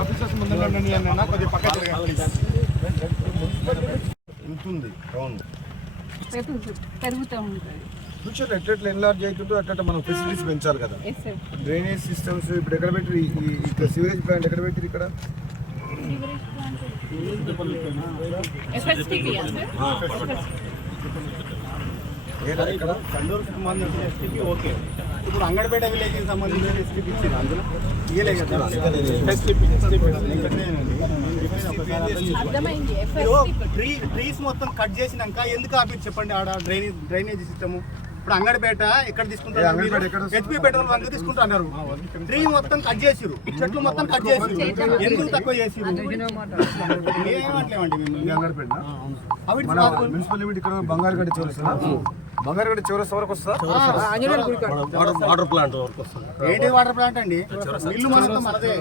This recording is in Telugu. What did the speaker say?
ఆఫీసర్స్ ముందు కొద్దిగా పక్క ఉంటుంది పెరుగుతూ ఉంటుంది. ఫ్యూచర్ ఎట్లా ఎన్లార్జ్ అవుతుందో అట్లా మనం ఫెసిలిటీస్ పెంచాలి కదా. డ్రైనేజ్ సిస్టమ్స్ ఇప్పుడు ఎక్కడ పెట్టి ఇక్కడ సివరేజ్ ప్లాంట్ ఎక్కడ పెట్టి ఇక్కడ ఇక్కడ కండూరుకు సంబంధించిన ఎస్టీపీ ఓకే. ఇప్పుడు అంగడిపేట విలేజ్ కి సంబంధించిన ఎస్టీపీ ఇచ్చింది అందులో ఇయలే కదా. ట్రీస్ మొత్తం కట్ చేసినాక ఎందుకు ఆపి చెప్పండి ఆడ డ్రైనేజ్ సిస్టమ్. ఇప్పుడు అంగడిపేట ఎక్కడ తీసుకుంటారు, హెచ్పీపేట వాళ్ళు తీసుకుంటున్నారు. ట్రీ మొత్తం కట్ చేసిరు, చెట్లు మొత్తం కట్ చేసిరు, ఎందుకు తక్కువ చేసిరు ఏమట్లేమండి మున్సిపల్ లిమిట్ ఇక్కడ బంగారుగడ్డ చౌరస్తా, బంగారుగడ్డ చౌరస్తా వరకు వస్తా. వాటర్ ప్లాంట్ వరకు వస్తుంది. ఏంటి వాటర్ ప్లాంట్ అండి? ఇల్లు మనదే.